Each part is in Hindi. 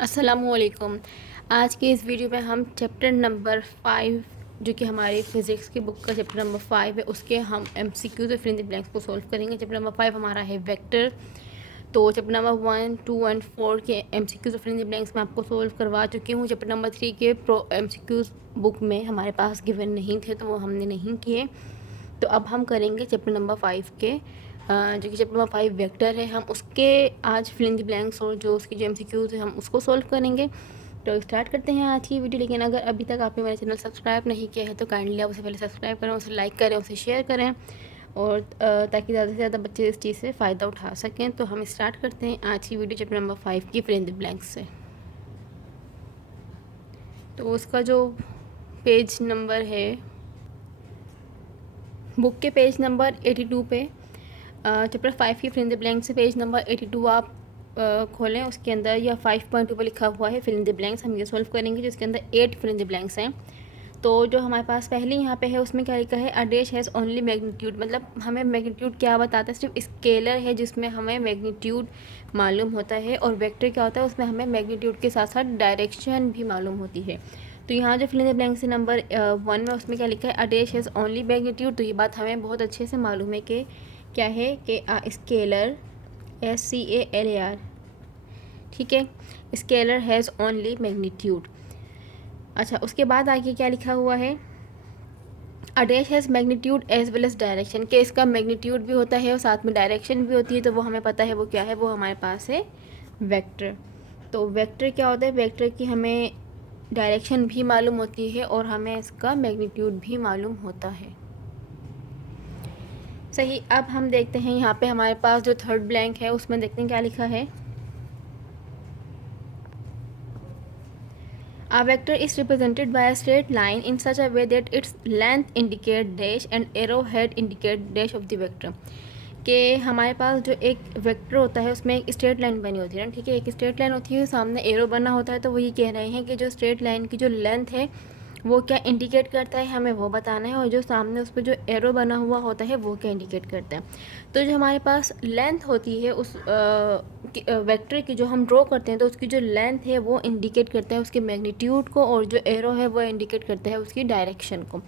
अस्सलामुअलैकुम। आज के इस वीडियो में हम चैप्टर नंबर 5 जो कि हमारी फ़िज़िक्स की बुक का चैप्टर नंबर 5 है, उसके हम एमसीक्यूज़ और फिल इन द ब्लैंक्स को सॉल्व करेंगे। चैप्टर नंबर 5 हमारा है वेक्टर। तो चैप्टर नंबर 1, 2 एंड 4 के एमसीक्यूज़ और फिल इन द ब्लैंक्स मैं आपको सॉल्व करवा चुकी हूँ। चैप्टर नंबर 3 के प्रो एमसीक्यूज़ बुक में हमारे पास गिवन नहीं थे, तो वो हमने नहीं किए। तो अब हम करेंगे चैप्टर नंबर 5 के जो कि चैप्टर नंबर 5 वेक्टर है, हम उसके आज फिल इन द ब्लैंक्स और जो उसकी जो एमसीक्यूज़ है हम उसको सॉल्व करेंगे। तो स्टार्ट करते हैं आज की वीडियो। लेकिन अगर अभी तक आपने मेरा चैनल सब्सक्राइब नहीं किया है तो काइंडली आप उसे पहले सब्सक्राइब करें, उसे लाइक करें, उसे शेयर करें और ताकि ज़्यादा से ज़्यादा बच्चे इस चीज़ से फ़ायदा उठा सकें। तो हम स्टार्ट करते हैं आज की वीडियो चैप्टर नंबर 5 की फिल इन द ब्लैंक्स से। तो उसका जो पेज नंबर है, बुक के पेज नंबर 82 पे चैप्टर 5 की फिल इन द ब्लैंक्स से पेज नंबर 82 आप खोलें। उसके अंदर यह 5.2 पर लिखा हुआ है फिल इन द ब्लैंक्स। हम ये सॉल्व करेंगे जिसके अंदर 8 फिल इन द ब्लैंक्स हैं। तो जो हमारे पास पहले यहाँ पे है उसमें क्या लिखा है, a dash has only magnitude, मतलब हमें मैग्नीट्यूड क्या बताता है, सिर्फ स्केलर है जिसमें हमें मैग्नीट्यूड मालूम होता है। और वेक्टर क्या होता है, उसमें हमें मैग्नीट्यूड के साथ साथ डायरेक्शन भी मालूम होती है। तो यहाँ जो फिल इन द ब्लैंक्स है नंबर 1 में, उसमें क्या लिखा है, a dash has only magnitude. तो ये बात हमें बहुत अच्छे से मालूम है कि क्या है कि स्केलर SCALAR, ठीक है, स्केलर हैज़ ओनली मैग्नीट्यूड। अच्छा, उसके बाद आगे क्या लिखा हुआ है, a dash has magnitude as well as direction, के इसका मैग्नीट्यूड भी होता है और साथ में डायरेक्शन भी होती है। तो वो हमें पता है वो क्या है, वो हमारे पास है वेक्टर। तो वेक्टर क्या होता है, वेक्टर की हमें डायरेक्शन भी मालूम होती है और हमें इसका मैग्नीट्यूड भी मालूम होता है। सही, अब हम देखते हैं यहाँ पे हमारे पास जो थर्ड ब्लैंक है उसमें देखते हैं क्या लिखा है। A vector is represented by a straight line in such a way that its length indicate dash and arrowhead indicate dash of the vector। कि हमारे पास जो एक वेक्टर होता है उसमें एक स्ट्रेट लाइन बनी होती है ना, ठीक है, एक स्ट्रेट लाइन होती है, सामने एरो बना होता है। तो वही कह रहे हैं कि जो स्ट्रेट लाइन की जो लेंथ है वो क्या इंडिकेट करता है, हमें वो बताना है। और जो सामने उस पर जो एरो बना हुआ होता है वो क्या इंडिकेट करता है। तो जो हमारे पास लेंथ होती है उस वेक्टर की जो हम ड्रॉ करते हैं, तो उसकी जो लेंथ है वो इंडिकेट करता है उसके मैग्नीट्यूड को, और जो एरो है वो इंडिकेट करता है उसकी डायरेक्शन को।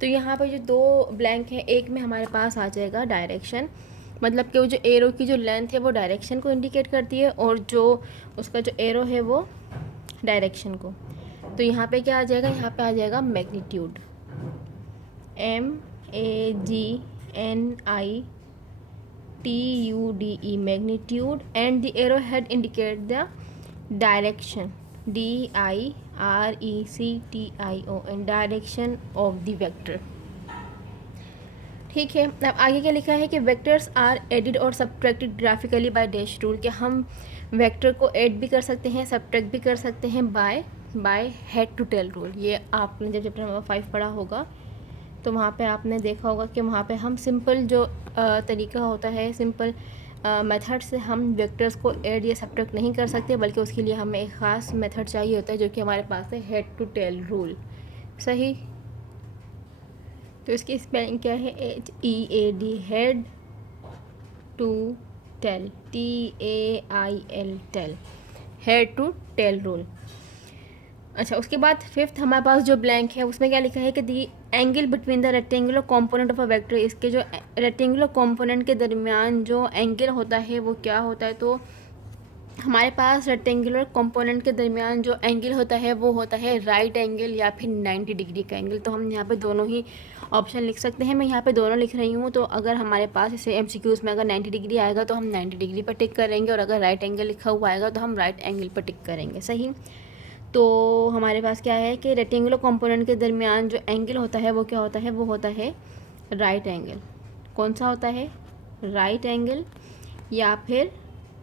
तो यहाँ पर जो दो ब्लैंक हैं, एक में हमारे पास आ जाएगा डायरेक्शन, मतलब कि वो जो एरो की जो लेंथ है वो डायरेक्शन को इंडिकेट करती है और जो उसका जो एरो है वो डायरेक्शन को। तो यहाँ पे क्या आ जाएगा, यहाँ पे आ जाएगा magnitude, MAGNITUDE magnitude, and the arrow head indicate the direction, DIRECTIO and direction of the vector. ठीक है, अब आगे क्या लिखा है कि वेक्टर्स आर एडिड और subtracted graphically by dash rule, कि हम वेक्टर को ऐड भी कर सकते हैं, सब्ट्रैक्ट भी कर सकते हैं by head to tail rule. ये आपने जब चैप्टर नंबर 5 पढ़ा होगा तो वहाँ पे आपने देखा होगा कि वहाँ पे हम सिंपल जो तरीका होता है, सिंपल मेथड से हम वेक्टर्स को ऐड या सब्ट्रैक्ट नहीं कर सकते, बल्कि उसके लिए हमें एक ख़ास मेथड चाहिए होता है जो कि हमारे पास है हेड टू टेल रूल। सही, तो इसकी स्पेलिंग क्या है, HEAD, head to tail, TAIL, tail, head to tail rule. अच्छा, उसके बाद फिफ्थ हमारे पास जो ब्लैंक है उसमें क्या लिखा है कि दी angle between the rectangular component of a vector, इसके जो रेक्टेंगुलर कंपोनेंट के दरमियान जो एंगल होता है वो क्या होता है। तो हमारे पास रेक्टेंगुलर कंपोनेंट के दरमियान जो एंगल होता है वो होता है राइट एंगल या फिर 90 डिग्री का एंगल। तो हम यहाँ पे दोनों ही ऑप्शन लिख सकते हैं, मैं यहाँ पे दोनों लिख रही हूँ। तो अगर हमारे पास इसे एमसीक्यूज़ में अगर 90 डिग्री आएगा तो हम 90 डिग्री पर टिक करेंगे, और अगर राइट एंगल लिखा हुआ आएगा तो हम राइट एंगल पर टिक करेंगे। सही, तो हमारे पास क्या है कि रेक्टेंगुलर कंपोनेंट के दरमियान जो एंगल होता है वो क्या होता है, वो होता है राइट एंगल। कौन सा होता है, राइट एंगल या फिर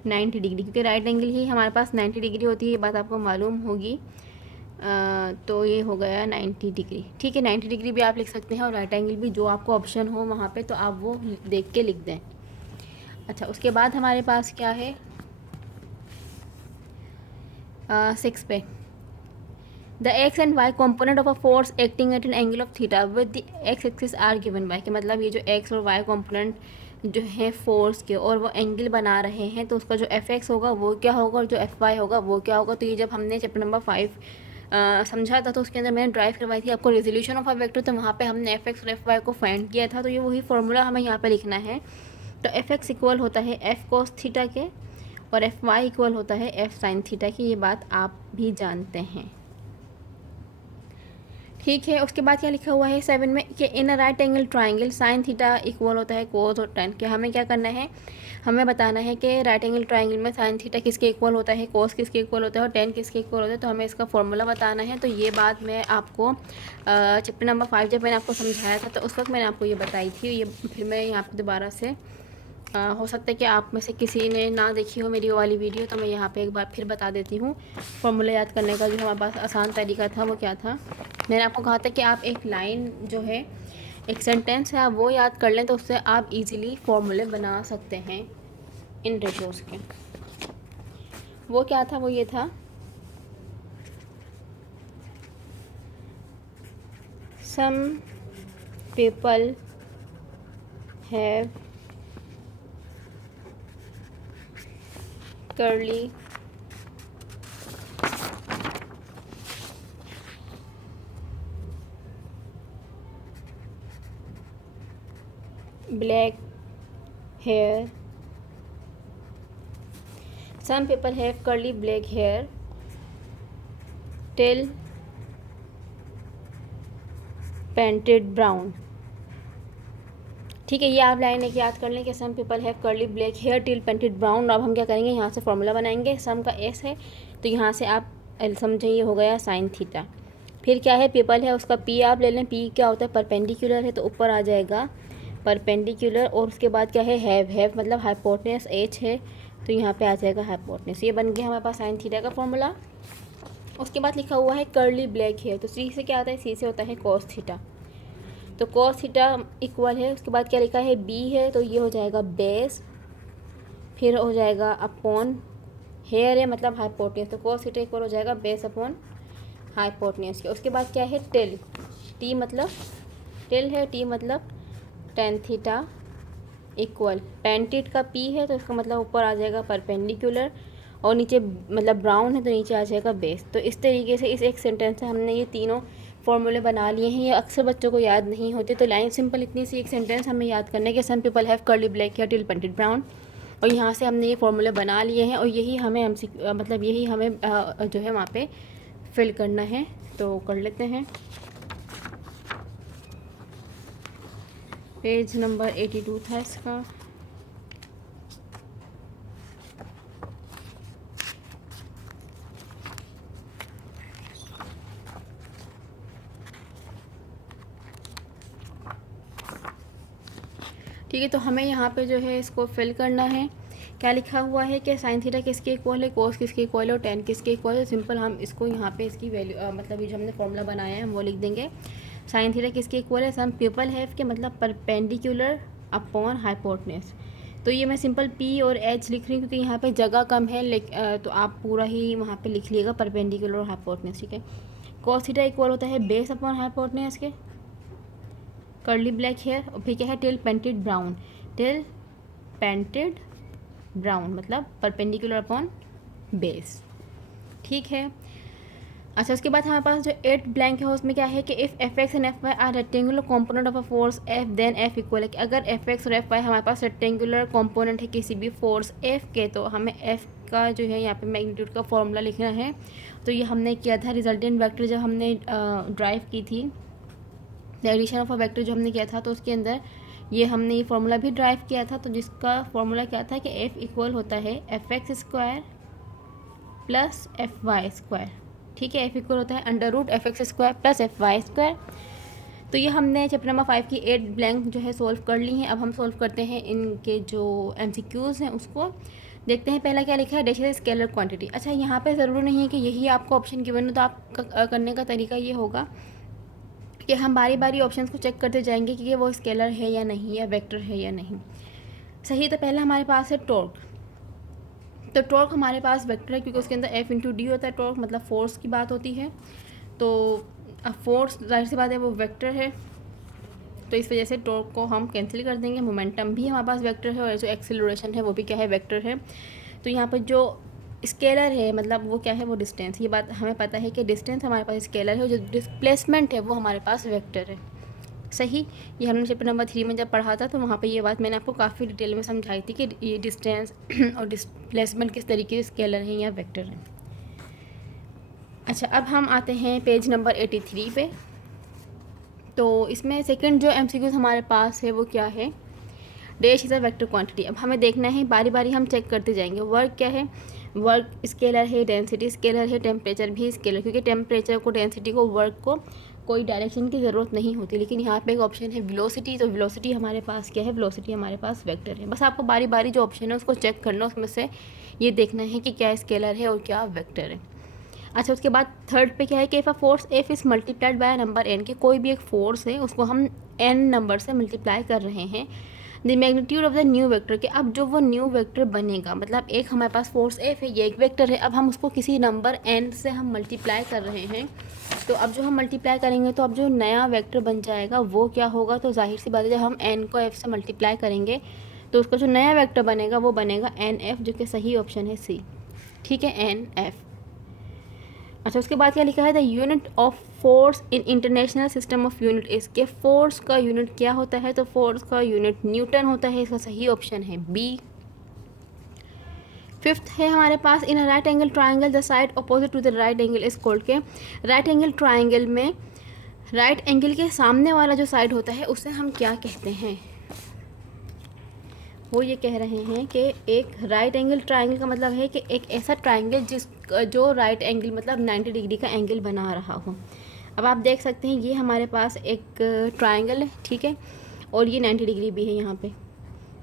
90 डिग्री, क्योंकि राइट एंगल ही हमारे पास 90 डिग्री होती है, ये बात आपको मालूम होगी। तो ये हो गया 90 डिग्री। ठीक है, 90 डिग्री भी आप लिख सकते हैं और राइट एंगल भी, जो आपको ऑप्शन हो वहाँ पे तो आप वो देख के लिख दें। अच्छा, उसके बाद हमारे पास क्या है 6 पे, the x and y component of a force acting at an angle of theta with the x axis are given by, कि मतलब ये जो एक्स और वाई कॉम्पोनेंट जो है फोर्स के और वो एंगल बना रहे हैं, तो उसका जो एफ एक्स होगा वो क्या होगा और जो एफ वाई होगा वो क्या होगा। तो ये जब हमने चैप्टर नंबर 5 समझा था तो उसके अंदर मैंने ड्राइव करवाई थी आपको रेजोल्यूशन ऑफ अ वेक्टर, तो वहाँ पे हमने एफ एक्स और एफ वाई को फाइंड किया था। तो ये वही फार्मूला हमें यहाँ पे लिखना है। तो एफ एक्स इक्वल होता है एफ कोस थीटा के और एफ वाई इक्वल होता है एफ साइन थीटा की। ये बात आप भी जानते हैं, ठीक है। उसके बाद क्या लिखा हुआ है 7 में कि in a right angle triangle sine theta equal होता है कोस और टेन। कि हमें क्या करना है, हमें बताना है कि राइट एंगल ट्राइंगल में साइन थीटा किसके इक्वल होता है, कोस किसके इक्वल होता है और टेन किसके इक्वल होता है। तो हमें इसका फॉर्मूला बताना है। तो ये बात मैं आपको चैप्टर नंबर 5 जब मैंने आपको समझाया था तो उस वक्त मैंने आपको ये बताई थी। ये फिर मैं यहाँ पर दोबारा से हो सकता है कि आप में से किसी ने ना देखी हो मेरी वाली वीडियो, तो मैं यहाँ पे एक बार फिर बता देती हूँ। फॉर्मूला याद करने का जो हमारे पास आसान तरीका था वो क्या था। मैंने आपको कहा था कि आप एक लाइन जो है, एक सेंटेंस है, आप वो याद कर लें तो उससे आप इजीली फॉर्मूले बना सकते हैं इन रेशोज़ के। वो क्या था, वो ये था some people have curly black hair. Some people have curly black hair till painted brown. ठीक है, ये आप लाइन एक याद कर लें कि some people have curly black hair till painted brown. अब हम क्या करेंगे, यहाँ से फॉर्मूला बनाएंगे। सम का एस है तो यहाँ से आप समझें ये हो गया साइन थीटा। फिर क्या है, पीपल है, उसका पी आप ले लें। पी क्या होता है, परपेंडिकुलर है तो ऊपर आ जाएगा परपेंडिकुलर। और उसके बाद क्या है, हैव मतलब हाइपोटेनस एच है तो यहाँ पे आ जाएगा हाइपोटेनस। ये बन गया हमारे पास साइन थीटा का फॉर्मूला। उसके बाद लिखा हुआ है कर्ली ब्लैक हेयर, तो सी से क्या आता है, सी से होता है कॉस थीटा। तो कॉस थीटा इक्वल है, उसके बाद क्या लिखा है, बी है तो ये हो जाएगा बेस, फिर हो जाएगा अपॉन हेयर है मतलब हाइपोटेनस, तो कॉस थीटा इक्वल हो जाएगा बेस अपॉन हाइपोटेनस के। उसके बाद क्या है, टेल, टी मतलब टेल है, टी मतलब टेन थीटा इक्वल पेंटेड का पी है तो इसका मतलब ऊपर आ जाएगा परपेंडिकुलर और नीचे मतलब ब्राउन है तो नीचे आ जाएगा बेस। तो इस तरीके से इस एक सेंटेंस से हमने ये तीनों फॉर्मूले बना लिए हैं। ये अक्सर बच्चों को याद नहीं होते, तो लाइन सिंपल इतनी सी एक सेंटेंस हमें याद करने के, some people have curly black hair till painted brown, और यहाँ से हमने ये फॉर्मूले बना लिए हैं और यही हमें मतलब यही हमें जो है वहाँ पे फिल करना है। तो कर लेते हैं, पेज नंबर 82 था इसका। ठीक है, तो हमें यहाँ पे जो है इसको फिल करना है। क्या लिखा हुआ है कि साइन थीटा किसके इक्वल है, कोस किसके इक्वल है और टेन किसके इक्वल है। सिंपल हम इसको यहाँ पे इसकी वैल्यू मतलब ये जो हमने फॉर्मूला बनाया है हम वो लिख देंगे। साइन थीटा किसके इक्वल है, सम पीपल हैव के मतलब परपेंडिकुलर अपॉन हाइपोटेनस। तो ये मैं सिंपल पी और एच लिख रही हूँ क्योंकि यहाँ पे जगह कम है, तो आप पूरा ही वहाँ पे लिख लीजिएगा परपेंडिकुलर और हाइपोटेनस, ठीक है। कॉस थीटा इक्वल होता है बेस अपॉन हाइपोटेनस के, कर्ली ब्लैक हेयर, और फिर क्या है, till painted brown, till painted brown मतलब परपेंडिकुलर अपॉन बेस, ठीक है। अच्छा, उसके बाद हमारे पास जो 8 ब्लैंक है उसमें क्या है कि if F x and F y are rectangular component of a force F then F equal है। कि अगर एफ एक्स और एफ वाई हमारे पास रेक्टेंगुलर कॉम्पोनेंट है किसी भी फोर्स एफ के, तो हमें एफ का जो है यहाँ पे मैग्नीट्यूड का फॉर्मूला लिखना है। तो ये हमने किया था रिजल्टेंट वेक्टर जब हमने ड्राइव की थी, एडिशन ऑफ अ वेक्टर जो हमने किया था, तो उसके अंदर ये हमने ये फार्मूला भी ड्राइव किया था। तो जिसका फार्मूला क्या था कि एफ इक्वल होता है F x square plus F y square, ठीक है। एफ इक्वल होता है under root F x square plus F y square. तो ये हमने चैप्टर नंबर 5 की 8 ब्लैंक जो है सोल्व कर ली हैं। अब हम सोल्व करते हैं इनके जो MCQs हैं उसको देखते हैं। पहला क्या लिखा है, डैश इज स्केलर क्वांटिटी। अच्छा, यहाँ पे ज़रूरी नहीं है कि यही आपको ऑप्शन गिवन हो, तो आपका करने का तरीका ये होगा कि हम बारी बारी ऑप्शंस को चेक करते जाएंगे कि वो स्केलर है या नहीं, या वेक्टर है या नहीं। सही, तो पहला हमारे पास है टॉर्क। तो टॉर्क हमारे पास वेक्टर है क्योंकि उसके अंदर एफ इंटू डी होता है। टॉर्क मतलब फोर्स की बात होती है, तो अब फोर्स जाहिर सी बात है वो वेक्टर है। तो इस वजह से टॉर्क को हम कैंसिल कर देंगे। मोमेंटम भी हमारे पास वेक्टर है और जो एक्सेलरेशन है वो भी क्या है, वेक्टर है। तो यहाँ पर जो स्केलर है मतलब वो क्या है, वो डिस्टेंस। ये बात हमें पता है कि डिस्टेंस हमारे पास स्केलर है और जो डिस्प्लेसमेंट है वो हमारे पास वेक्टर है। सही, ये हमने चैप्टर नंबर 3 में जब पढ़ा था तो वहाँ पे ये बात मैंने आपको काफ़ी डिटेल में समझाई थी कि ये डिस्टेंस और डिस्प्लेसमेंट किस तरीके से स्केलर हैं या वेक्टर हैं। अच्छा, अब हम आते हैं पेज नंबर 83 पे। तो इसमें सेकंड जो एमसीक्यूज हमारे पास है वो क्या है, dash is a vector quantity. अब हमें देखना है, बारी बारी हम चेक करते जाएंगे। वर्क क्या है, वर्क स्केलर है, डेंसिटी स्केलर है, टेम्परेचर भी स्केलर, क्योंकि टेम्परेचर को, डेंसिटी को, वर्क को कोई डायरेक्शन की ज़रूरत नहीं होती। लेकिन यहाँ पे एक ऑप्शन है वेलोसिटी, तो वेलोसिटी हमारे पास क्या है, वेलोसिटी हमारे पास वेक्टर है। बस आपको बारी बारी जो ऑप्शन है उसको चेक करना, उसमें से ये देखना है कि क्या स्केलर है और क्या वेक्टर है। अच्छा, उसके बाद थर्ड पे क्या है कि if a force F is multiplied by number N, के कोई भी एक फोर्स है उसको हम एन नंबर से मल्टीप्लाई कर रहे हैं, the magnitude of the new vector, के अब जो वो न्यू वेक्टर बनेगा, मतलब एक हमारे पास फोर्स एफ है, ये एक वेक्टर है, अब हम उसको किसी नंबर एन से हम मल्टीप्लाई कर रहे हैं। तो अब जो हम मल्टीप्लाई करेंगे तो अब जो नया वेक्टर बन जाएगा वो क्या होगा, तो जाहिर सी बात है जब हम एन को एफ से मल्टीप्लाई करेंगे तो उसका जो नया वेक्टर बनेगा वो बनेगा एन एफ, जो कि सही ऑप्शन है सी। ठीक है, एन एफ। अच्छा, उसके बाद क्या लिखा है, the unit of force in international system of unit is, के फोर्स का यूनिट क्या होता है, तो फोर्स का यूनिट न्यूटन होता है, इसका सही ऑप्शन है बी। फिफ्थ है हमारे पास, in a right angle triangle the side opposite to the right angle is called, के राइट एंगल ट्राइंगल में राइट एंगल के सामने वाला जो साइड होता है उसे हम क्या कहते हैं। वो ये कह रहे हैं कि एक राइट एंगल ट्राइंगल का मतलब है कि एक ऐसा ट्राइंगल जो राइट एंगल मतलब 90 डिग्री का एंगल बना रहा हो। अब आप देख सकते हैं ये हमारे पास एक ट्राइंगल है, ठीक है, और ये 90 डिग्री भी है यहाँ पे।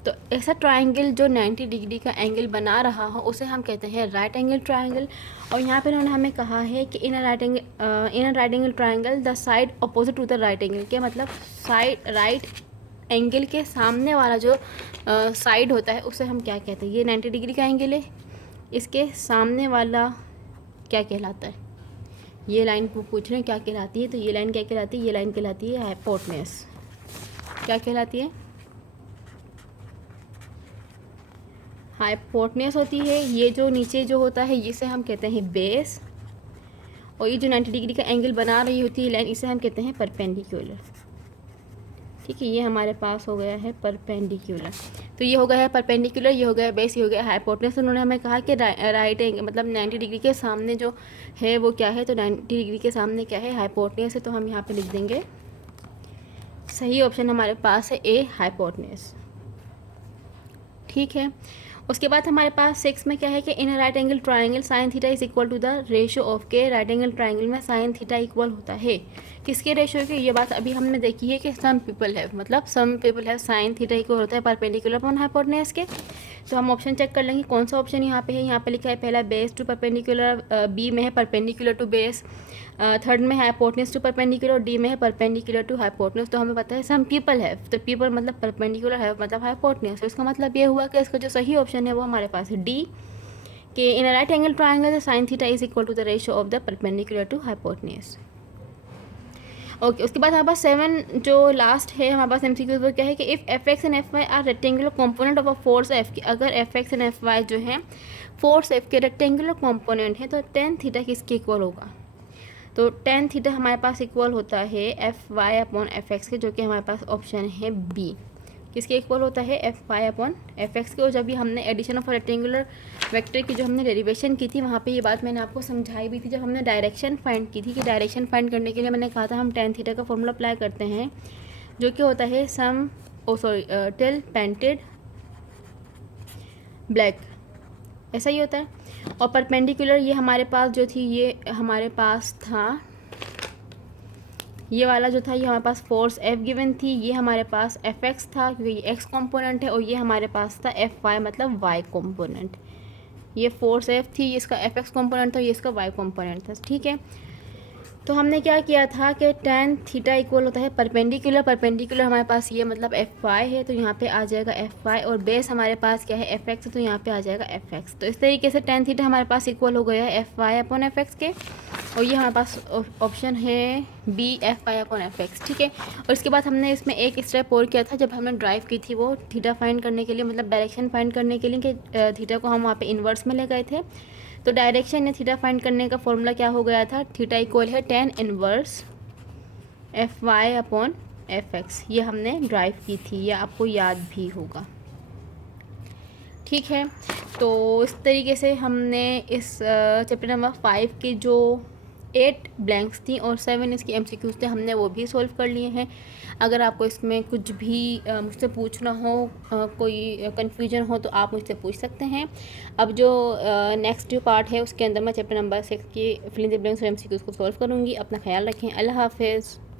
तो ऐसा ट्राइंगल जो 90 डिग्री का एंगल बना रहा हो उसे हम कहते हैं राइट एंगल ट्राइंगल। और यहाँ पे उन्होंने हमें कहा है कि in a right angle triangle the side opposite to the right angle, के मतलब साइड राइट एंगल के सामने वाला जो साइड होता है उसे हम क्या कहते हैं। ये 90 डिग्री का एंगल है, इसके सामने वाला क्या कहलाता है, ये लाइन को पूछ रहे हैं क्या कहलाती है, तो ये लाइन क्या कहलाती है, ये लाइन कहलाती है हाइपोटेन्यूज। क्या कहलाती है, हाइपोटेन्यूज होती है। ये जो नीचे जो होता है इसे हम कहते हैं बेस, और ये जो 90 डिग्री का एंगल बना रही होती है लाइन, इसे हम कहते हैं परपेंडिकुलर। ठीक है, ये हमारे पास हो गया है परपेंडिकुलर। तो ये हो गया है परपेंडिकुलर, ये हो गया बेस, ये हो गया हाइपोटेन्यूज। उन्होंने हमें कहा कि राइट एंगल मतलब 90 डिग्री के सामने जो है वो क्या है, तो 90 डिग्री के सामने क्या है, हाइपोटेन्यूज है। तो हम यहाँ पे लिख देंगे सही ऑप्शन हमारे पास है ए, हाइपोटेन्यूज। ठीक है, उसके बाद हमारे पास 6 में क्या है कि in right angle triangle sine theta is equal to the ratio of, के राइट एंगल ट्राइंगल में साइन थीटा इक्वल होता है किसके रेशियो के। ये बात अभी हमने देखी है कि सम पीपल है, मतलब सम पीपल है साइन थीटा इक्वल होता है परपेंडिकुलर अपॉन हाइपोटेन्यूज के। तो हम ऑप्शन चेक कर लेंगे कौन सा ऑप्शन यहाँ पे है। यहाँ पे लिखा है पहला बेस टू परपेंडिकुलर, बी में है परपेंडिकुलर टू बेस, थर्ड में है हाइपोटेन्यूज टू परपेंडिकुलर, डी में है परपेंडिकुलर टू हाइपोटेन्यूज। तो हमें पता है सम पीपल है, तो पीपल मतलब परपेंडिकुलर है मतलब हाइपोटेन्यूज। तो इसका मतलब ये हुआ कि इसका जो सही ऑप्शन है वो हमारे पास है डी, के in right angle triangle sine theta is equal to the ratio of the perpendicular to hypotenuse. Okay, उसके बाद हमारे पास 7 जो लास्ट है हमारे पास एमसीक्यूज वो क्या है कि if F x and F y are rectangular component of a force F, की अगर F x and F y जो है फोर्स एफ के रेक्टेंगुलर कॉम्पोनेंट है तो टेन थीटा किसके इक्वल होगा। तो टेन थीटा हमारे पास इक्वल होता है F y upon F x के, जो कि हमारे पास ऑप्शन है बी। किसके इक्वल होता है, F y upon F x के। और जब भी हमने एडिशन ऑफ रेक्टेंगुलर वेक्टर की जो हमने डेरिवेशन की थी वहाँ पे ये बात मैंने आपको समझाई भी थी जब हमने डायरेक्शन फाइंड की थी, कि डायरेक्शन फाइंड करने के लिए मैंने कहा था हम टेन थीटा का फॉर्मूला अप्लाई करते हैं जो कि होता है सम टिल पेंटेड ब्लैक, ऐसा ही होता है। और परपेंडिकुलर ये हमारे पास जो थी, ये हमारे पास था ये वाला जो था, ये हमारे पास फोर्स एफ गिवन थी, ये हमारे पास एफ एक्स था क्योंकि ये एक्स कंपोनेंट है, और ये हमारे पास था एफ वाई मतलब वाई कंपोनेंट। ये फोर्स एफ थी, ये इसका एफ एक्स कंपोनेंट था, ये इसका वाई कंपोनेंट था। ठीक है, तो हमने क्या किया था कि टेन थीटा इक्वल होता है परपेंडिकुलर, परपेंडिकुलर हमारे पास ये मतलब एफ वाई है, तो यहाँ पे आ जाएगा एफ वाई, और बेस हमारे पास क्या है एफ एक्स, तो यहाँ पे आ जाएगा एफ एक्स। तो इस तरीके से टेन थीटा हमारे पास इक्वल हो गया है F y upon F x के। और ये हमारे पास ऑप्शन है B F y upon F x, ठीक है। और इसके बाद हमने इसमें एक स्टेप और किया था जब हमने ड्राइव की थी, वो थीटा फाइंड करने के लिए, मतलब डायरेक्शन फाइंड करने के लिए कि थीटा को हम वहाँ पे इन्वर्स में ले गए थे। तो डायरेक्शन या थीटा फाइंड करने का फॉर्मूला क्या हो गया था, थीटा इक्वल है tan inverse F y upon F x. ये हमने ड्राइव की थी, ये आपको याद भी होगा, ठीक है। तो इस तरीके से हमने इस चैप्टर नंबर 5 की जो 8 ब्लैंक्स थी और 7 इसकी एमसीक्यूज थे, हमने वो भी सॉल्व कर लिए हैं। अगर आपको इसमें कुछ भी मुझसे पूछना हो, कोई कन्फ्यूजन हो, तो आप मुझसे पूछ सकते हैं। अब जो नेक्स्ट जो पार्ट है उसके अंदर मैं चैप्टर नंबर 6 की फिल इन द ब्लैंक्स और एमसीक्यूज को सॉल्व करूँगी। अपना ख्याल रखें, अल्लाह हाफिज़।